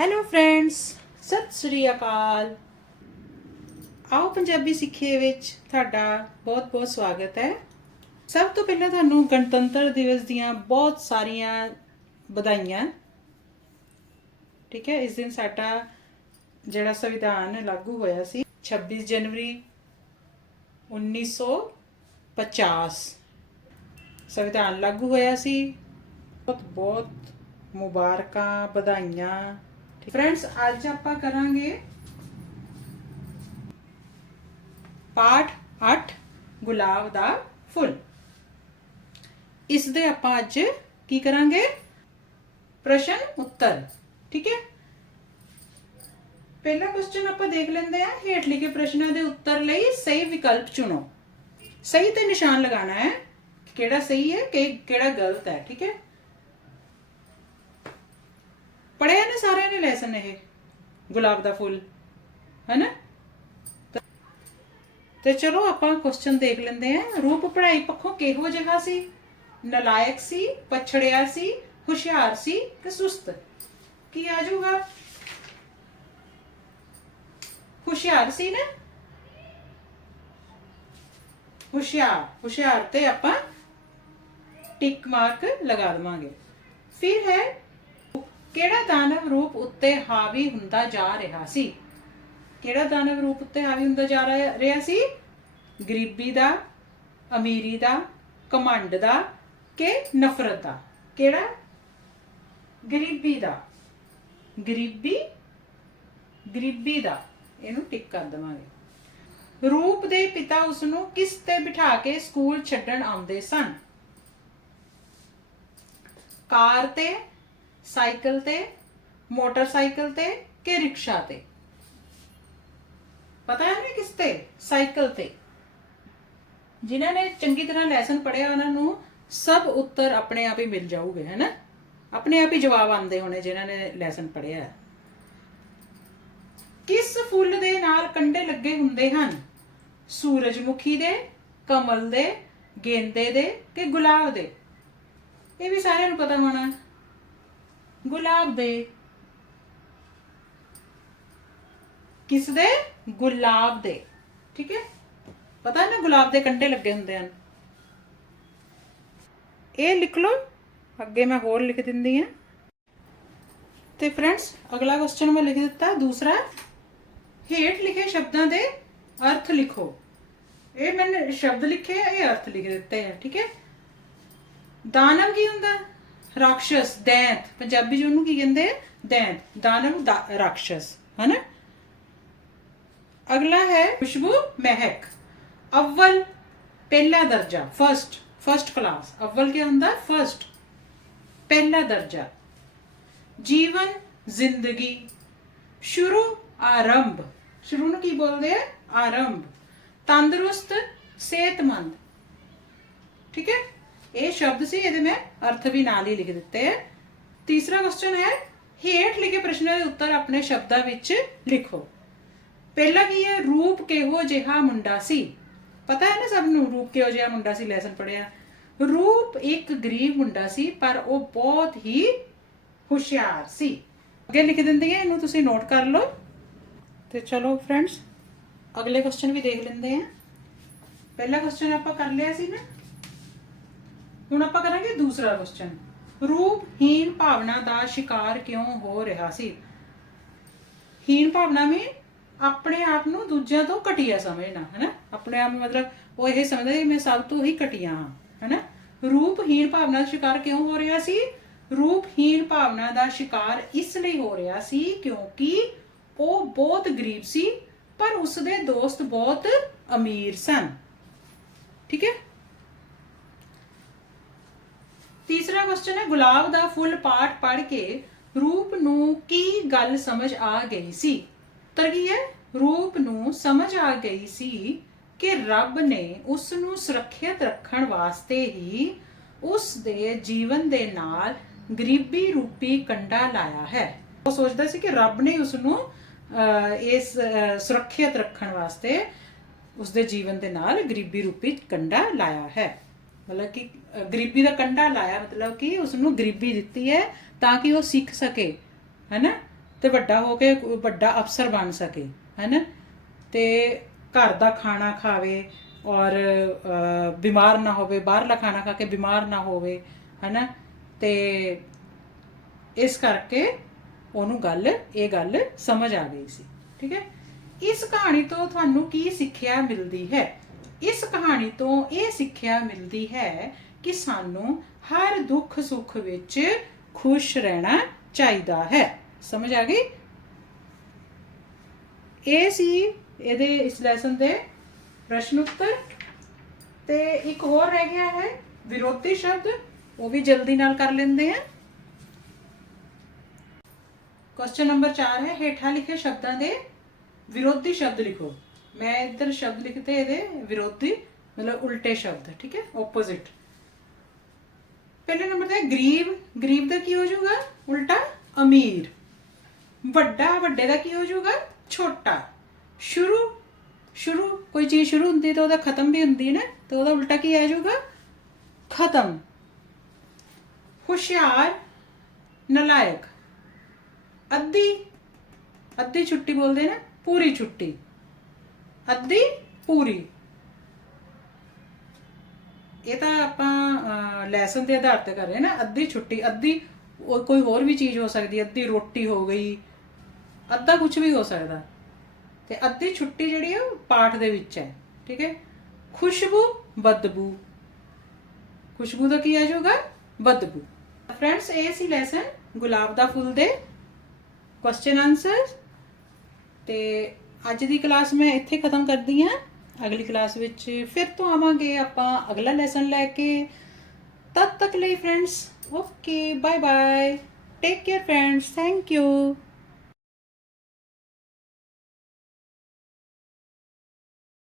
Hello friends Sat Sri ਅਕਾਲ। ਆਓ ਪੰਜਾਬੀ ਸਿੱਖੀਏ ਵਿੱਚ ਤੁਹਾਡਾ ਬਹੁਤ-ਬਹੁਤ ਸਵਾਗਤ ਹੈ। ਸਭ ਤੋਂ ਪਹਿਲਾਂ ਤੁਹਾਨੂੰ ਗਣਤੰਤਰ ਦਿਵਸ ਦੀਆਂ ਬਹੁਤ ਸਾਰੀਆਂ ਵਧਾਈਆਂ। ਠੀਕ ਹੈ, ਇਸ ਦਿਨ ਸਾਡਾ ਜਿਹੜਾ ਸੰਵਿਧਾਨ ਲਾਗੂ ਹੋਇਆ ਸੀ 26 ਜਨਵਰੀ 1950 ਸੰਵਿਧਾਨ ਲਾਗੂ ਹੋਇਆ ਸੀ। ਬਹੁਤ ਬਹੁਤ ਮੁਬਾਰਕਾਂ, ਵਧਾਈਆਂ। ਫਰੈਂਡਸ ਅੱਜ ਆਪਾਂ ਕਰਾਂਗੇ ਪਾਠ 8 ਗੁਲਾਬ ਦਾ ਫੁੱਲ ਇਸ ਦੇ ਆਪਾਂ ਅੱਜ ਕੀ ਕਰਾਂਗੇ ਪ੍ਰਸ਼ਨ ਉੱਤਰ ਠੀਕ ਹੈ ਪਹਿਲਾ ਕੁਐਸਚਨ ਆਪਾਂ ਦੇਖ ਲੈਂਦੇ ਆ ਹੇਠ ਲਿਖੇ ਪ੍ਰਸ਼ਨਾਂ ਦੇ ਉੱਤਰ ਲਈ ਸਹੀ ਵਿਕਲਪ ਚੁਣੋ ਸਹੀ ਤੇ ਨਿਸ਼ਾਨ ਲਗਾਉਣਾ ਹੈ ਕਿ ਕਿਹੜਾ ਸਹੀ ਹੈ ਕਿ ਕਿਹੜਾ ਗਲਤ ਹੈ ਠੀਕ ਹੈ ਪੜਿਆ ਨਾ ਸਾਰਿਆਂ ਨੇ ਲੈਸਨ ਇਹ ਗੁਲਾਬ ਦਾ ਫੁੱਲ ਹੈਨਾ ਤਾਂ- ਤੇ ਚਲੋ ਆਪਾਂ ਕੁਐਸਚਨ ਦੇਖ ਲੈਂਦੇ ਆ ਰੂਪ ਪੜ੍ਹਾਈ ਪੱਖੋਂ ਕਿਹੋ ਜਿਹਾ ਸੀ ਨਲਾਇਕ ਸੀ ਪਛੜਿਆ ਸੀ ਹੁਸ਼ਿਆਰ ਸੀ ਕਿ ਸੁਸਤ ਕੀ ਆ ਜਾਊਗਾ ਹੁਸ਼ਿਆਰ ਸੀ ਨਾ ਹੁਸ਼ਿਆਰ ਹੁਸ਼ਿਆਰ ਤੇ ਆਪਾਂ ਟਿਕ ਮਾਰਕ ਲਗਾ ਦਵਾਂਗੇ ਫਿਰ ਹੈ ਕਿਹੜਾ ਦਾਨਵ ਰੂਪ ਉੱਤੇ ਹਾਵੀ ਹੁੰਦਾ ਜਾ ਰਿਹਾ ਸੀ? ਕਿਹੜਾ ਦਾਨਵ ਰੂਪ ਉੱਤੇ ਹਾਵੀ ਹੁੰਦਾ ਜਾ ਰਿਹਾ ਸੀ? ਗਰੀਬੀ ਦਾ, ਅਮੀਰੀ ਦਾ ਕਮੰਡ ਦਾ ਕਿ ਨਫ਼ਰਤ ਦਾ? ਕਿਹੜਾ? ਗਰੀਬੀ ਦਾ। ਗਰੀਬੀ? ਗਰੀਬੀ ਦਾ। ਇਹਨੂੰ ਟਿਕ ਕਰ ਦਵਾਂਗੇ। ਰੂਪ ਦੇ ਪਿਤਾ ਉਸ ਨੂੰ ਕਿਸ ਤੇ ਬਿਠਾ ਕੇ ਸਕੂਲ ਛੱਡਣ ਆਉਂਦੇ ਸਨ? ਕਾਰ ਤੇ ਸਾਈਕਲ ਤੇ, ਮੋਟਰਸਾਈਕਲ ਤੇ ਕਿ ਰਿਕਸ਼ਾ ਤੇ? ਪਤਾ ਹੈ ਨਾ ਕਿਸ ਤੇ? ਸਾਈਕਲ ਤੇ। ਜਿਨ੍ਹਾਂ ਨੇ ਚੰਗੀ ਤਰ੍ਹਾਂ ਲੈਸਨ ਪੜਿਆ ਉਹਨਾਂ ਨੂੰ ਸਭ ਉੱਤਰ ਆਪਣੇ ਆਪ ਹੀ ਮਿਲ ਜਾਊਗੇ ਹੈਨਾ ਆਪਣੇ ਆਪ ਹੀ ਜਵਾਬ ਆਉਂਦੇ ਹੋਣੇ ਜਿਨ੍ਹਾਂ ਨੇ ਲੈਸਨ ਪੜਿਆ ਹੈ ਕਿਸ ਫੁੱਲ ਦੇ ਨਾਲ ਕੰਡੇ ਲੱਗੇ ਹੁੰਦੇ ਹਨ? ਸੂਰਜਮੁਖੀ ਦੇ, ਕਮਲ ਦੇ, ਗੇਂਦੇ ਦੇ ਕਿ ਗੁਲਾਬ ਦੇ? ਇਹ ਵੀ ਸਾਰਿਆਂ ਨੂੰ ਪਤਾ ਹੋਣਾ। ਗੁਲਾਬ ਦੇ। ਕਿਸ ਦੇ ਗੁਲਾਬ ਦੇ। ਠੀਕ ਹੈ? ਪਤਾ ਹੈ ਨਾ ਗੁਲਾਬ ਦੇ ਕੰਡੇ ਲੱਗੇ ਹੁੰਦੇ ਹਨ। ਇਹ ਲਿਖ ਲਓ। ਅੱਗੇ ਮੈਂ ਹੋਰ ਲਿਖ ਦਿੰਦੀ ਹਾਂ। ਤੇ ਫਰੈਂਡਸ, ਅਗਲਾ ਕੁਐਸਚਨ ਮੈਂ ਲਿਖ ਦਿੱਤਾ। ਦੂਸਰਾ, ਹੇਠ ਲਿਖੇ ਸ਼ਬਦਾਂ ਦੇ ਅਰਥ ਲਿਖੋ। ਇਹ ਮੈंने ਸ਼ਬਦ ਲਿਖੇ ਆ, ਇਹ ਅਰਥ ਲਿਖ ਦਿੱਤੇ ਆ। ਠੀਕ ਹੈ? ਦਾਨਵ ਕੀ ਹੁੰਦਾ? ਰਾਖਸ਼ਸ ਦੈਂਤ ਪੰਜਾਬੀ ਚ ਉਹਨੂੰ ਕੀ ਕਹਿੰਦੇ ਆ ਦੈਂਤ ਦਾਨਵ ਦਾ- ਰਾਖਸ਼ਸ ਹਨਾ ਅਗਲਾ ਹੈ ਖੁਸ਼ਬੂ ਮਹਿਕ ਅਵਲ ਪਹਿਲਾ ਦਰਜਾ ਫਰਸਟ ਫਰਸਟ ਕਲਾਸ ਅਵਲ ਕੀ ਹੁੰਦਾ ਫਰਸਟ ਪਹਿਲਾ ਦਰਜਾ ਜੀਵਨ ਜ਼ਿੰਦਗੀ ਸ਼ੁਰੂ ਆਰੰਭ ਸ਼ੁਰੂ ਨੂੰ ਕੀ ਬੋਲਦੇ ਆ ਆਰੰਭ ਤੰਦਰੁਸਤ ਸਿਹਤਮੰਦ ਠੀਕ ਹੈ ਇਹ ਸ਼ਬਦ ਸੀ ਇਹਦੇ ਮੈਂ ਅਰਥ ਵੀ ਨਾਲ ਹੀ ਲਿਖ ਦਿੱਤੇ ਹੈ ਤੀਸਰਾ ਕੁਐਸਚਨ ਹੈ ਹੇਠ ਲਿਖੇ ਪ੍ਰਸ਼ਨਾਂ ਦੇ ਉੱਤਰ ਆਪਣੇ ਸ਼ਬਦਾਂ ਵਿੱਚ ਲਿਖੋ ਪਹਿਲਾ ਕੀ ਹੈ ਰੂਪ ਕਿਹੋ ਜਿਹਾ ਮੁੰਡਾ ਸੀ ਪਤਾ ਹੈ ਨਾ ਸਭ ਨੂੰ ਰੂਪ ਕਿਹੋ ਜਿਹਾ ਮੁੰਡਾ ਸੀ ਲੈਸਨ ਪੜਿਆ ਰੂਪ ਇੱਕ ਗਰੀਬ ਮੁੰਡਾ ਸੀ ਪਰ ਉਹ ਬਹੁਤ ਹੀ ਹੁਸ਼ਿਆਰ ਸੀ ਅੱਗੇ ਲਿਖ ਦਿੰਦੀ ਹੈ ਇਹਨੂੰ ਤੁਸੀਂ ਨੋਟ ਕਰ ਲਓ ਤੇ ਚਲੋ ਫਰੈਂਡਸ ਅਗਲੇ ਕੁਐਸਚਨ ਵੀ ਦੇਖ ਲੈਂਦੇ ਆ ਪਹਿਲਾ ਕੁਐਸਚਨ ਆਪਾਂ ਕਰ ਲਿਆ ਸੀ ਨਾ ਹੁਣ ਆਪਾਂ ਕਰਾਂਗੇ ਦੂਸਰਾ ਕੁਐਸਚਨ ਰੂਪਹੀਨ ਭਾਵਨਾ ਦਾ ਸ਼ਿਕਾਰ ਕਿਉਂ ਹੋ ਰਿਹਾ ਸੀ? ਹੀਨ ਭਾਵਨਾ ਮੇ ਆਪਣੇ ਆਪ ਨੂੰ ਦੂਜਿਆਂ ਤੋਂ ਘਟੀਆ ਸਮਝਣਾ, ਹੈਨਾ? ਆਪਣੇ ਆਪ ਨੂੰ ਮਤਲਬ ਉਹ ਇਹ ਸਮਝਦਾ ਕਿ ਮੈਂ ਸਭ ਤੋਂ ਹੀ ਘਟੀਆ ਹਾਂ, ਹੈਨਾ? ਰੂਪਹੀਨ ਭਾਵਨਾ ਦਾ ਸ਼ਿਕਾਰ ਕਿਉਂ ਹੋ ਰਿਹਾ ਸੀ? ਰੂਪਹੀਨ ਭਾਵਨਾ ਦਾ ਸ਼ਿਕਾਰ ਇਸ ਲਈ ਹੋ ਰਿਹਾ ਸੀ ਕਿਉਂਕਿ ਉਹ ਬਹੁਤ ਗਰੀਬ ਸੀ, ਪਰ ਉਸ ਦੇ ਦੋਸਤ ਬਹੁਤ ਅਮੀਰ ਸਨ। ਠੀਕ ਹੈ? ਤੀਸਰਾ ਕੁਐਸਚਨ ਹੈ ਗੁਲਾਬ ਦਾ ਫੁੱਲ ਪਾਠ ਪੜ੍ਹ ਕੇ ਰੂਪ ਨੂੰ ਕੀ ਗੱਲ ਸਮਝ ਆ ਗਈ ਸੀ? ਉੱਤਰ ਹੈ? ਰੂਪ ਨੂੰ ਸਮਝ ਆ ਗਈ ਸੀ ਕਿ ਰੱਬ ਨੇ ਉਸ ਨੂੰ ਸੁਰੱਖਿਅਤ ਰੱਖਣ ਵਾਸਤੇ ਹੀ ਉਸ ਦੇ ਜੀਵਨ ਦੇ ਨਾਲ ਗਰੀਬੀ ਰੂਪੀ ਕੰਡਾ ਲਾਇਆ ਹੈ। ਉਹ ਸੋਚਦਾ ਸੀ ਕਿ ਰੱਬ ਨੇ ਉਸ ਨੂੰ ਅਹ, ਇਸ ਸੁਰੱਖਿਅਤ ਰੱਖਣ ਵਾਸਤੇ ਉਸ ਦੇ ਜੀਵਨ ਦੇ ਨਾਲ ਗਰੀਬੀ ਰੂਪੀ ਕੰਡਾ ਲਾਇਆ ਹੈ। ਮਤਲਬ ਕਿ ਗਰੀਬੀ ਦਾ ਕੰਡਾ ਲਾਇਆ, ਮਤਲਬ ਕਿ ਉਸ ਨੂੰ ਗਰੀਬੀ ਦਿੱਤੀ ਹੈ ਤਾਂ ਕਿ ਉਹ ਸਿੱਖ ਸਕੇ, ਹੈਨਾ? ਤੇ ਵੱਡਾ ਹੋ ਕੇ ਵੱਡਾ ਅਫਸਰ ਬਣ ਸਕੇ, ਹੈਨਾ? ਤੇ ਘਰ ਦਾ ਖਾਣਾ ਖਾਵੇ ਔਰ ਬਿਮਾਰ ਨਾ ਹੋਵੇ, ਬਾਹਰਲਾ ਖਾਣਾ ਖਾ ਕੇ ਬਿਮਾਰ ਨਾ ਹੋਵੇ, ਹੈਨਾ? ਤੇ ਇਸ ਕਰਕੇ ਉਹਨੂੰ ਗੱਲ, ਇਹ ਗੱਲ ਸਮਝ ਆ ਗਈ ਸੀ, ਠੀਕ ਹੈ? ਇਸ ਕਹਾਣੀ ਤੋਂ ਤੁਹਾਨੂੰ ਕੀ ਸਿੱਖਿਆ ਮਿਲਦੀ ਹੈ? ਇਸ ਕਹਾਣੀ ਤੋਂ ਇਹ ਸਿੱਖਿਆ ਮਿਲਦੀ ਹੈ ਕਿ ਸਾਨੂੰ ਹਰ ਦੁੱਖ ਸੁੱਖ ਵਿੱਚ ਖੁਸ਼ ਰਹਿਣਾ ਚਾਹੀਦਾ ਹੈ। ਸਮਝ ਆ ਗਈ? ਇਹ ਸੀ ਇਹਦੇ ਇਸ ਲੈਸਨ ਦੇ ਪ੍ਰਸ਼ਨ ਉੱਤਰ। ਤੇ ਇੱਕ ਹੋਰ ਰਹਿ ਗਿਆ ਹੈ, ਵਿਰੋਧੀ ਸ਼ਬਦ, ਉਹ ਵੀ ਜਲਦੀ ਨਾਲ ਕਰ ਲੈਂਦੇ ਆ। ਕੁਐਸਚਨ ਨੰਬਰ 4 ਹੈ, ਹੇਠਾਂ ਲਿਖੇ ਸ਼ਬਦਾਂ ਦੇ ਵਿਰੋਧੀ ਸ਼ਬਦ ਲਿਖੋ। ਮੈਂ ਇੱਧਰ ਸ਼ਬਦ ਲਿਖਤੇ ਇਹਦੇ ਵਿਰੋਧੀ ਮਤਲਬ ਉਲਟੇ ਸ਼ਬਦ ਠੀਕ ਹੈ ਆਪੋਜ਼ਿਟ ਪਹਿਲੇ ਨੰਬਰ ਤੇ ਹੈ ਗਰੀਬ ਗਰੀਬ ਦਾ ਕੀ ਹੋ ਜਾਊਗਾ ਉਲਟਾ ਅਮੀਰ ਵੱਡਾ ਵੱਡੇ ਦਾ ਕੀ ਹੋ ਜਾਊਗਾ ਛੋਟਾ ਸ਼ੁਰੂ ਸ਼ੁਰੂ ਕੋਈ ਚੀਜ਼ ਸ਼ੁਰੂ ਹੁੰਦੀ ਤਾਂ ਉਹਦਾ ਖਤਮ ਵੀ ਹੁੰਦੀ ਹੈ ਨਾ ਤਾਂ ਉਹਦਾ ਉਲਟਾ ਕੀ ਆ ਜਾਊਗਾ ਖਤਮ ਹੁਸ਼ਿਆਰ ਨਲਾਇਕ ਅੱਧੀ ਅੱਧੀ ਛੁੱਟੀ ਬੋਲਦੇ ਨਾ ਪੂਰੀ ਛੁੱਟੀ ਅੱਧੀ ਪੂਰੀ। ਇਹ ਤਾਂ ਆਪਾਂ ਲੈਸਨ ਦੇ ਆਧਾਰ ਤੇ ਕਰ ਰਹੇ ਨਾ, ਅੱਧੀ ਛੁੱਟੀ, ਅੱਧੀ ਕੋਈ ਹੋਰ ਵੀ ਚੀਜ਼ ਹੋ ਸਕਦੀ ਅੱਧੀ ਰੋਟੀ ਹੋ ਗਈ, ਅੱਧਾ ਕੁਝ ਵੀ ਹੋ ਸਕਦਾ। ਤੇ ਅੱਧੀ ਛੁੱਟੀ ਜਿਹੜੀ ਹੈ ਪਾਠ ਦੇ ਵਿੱਚ ਹੈ, ਠੀਕ ਹੈ? ਖੁਸ਼ਬੂ, ਬਦਬੂ। ਖੁਸ਼ਬੂ ਦਾ ਕੀ ਆ ਜਾਊਗਾ? ਬਦਬੂ। ਫਰੈਂਡਸ ਇਹ ਸੀ ਲੈਸਨ ਗੁਲਾਬ ਦਾ ਫੁੱਲ ਦੇ ਕੁਐਸਚਨ ਆਨਸਰ ਤੇ ਅੱਜ ਦੀ ਕਲਾਸ ਮੈਂ ਇੱਥੇ ਖਤਮ ਕਰਦੀ ਹਾਂ। ਅਗਲੀ ਕਲਾਸ ਵਿੱਚ ਫਿਰ ਤੋਂ ਆਵਾਂਗੇ ਆਪਾਂ ਅਗਲਾ ਲੈਸਨ ਲੈ ਕੇ। ਤਦ ਤੱਕ ਲਈ friends okay bye bye take care friends thank you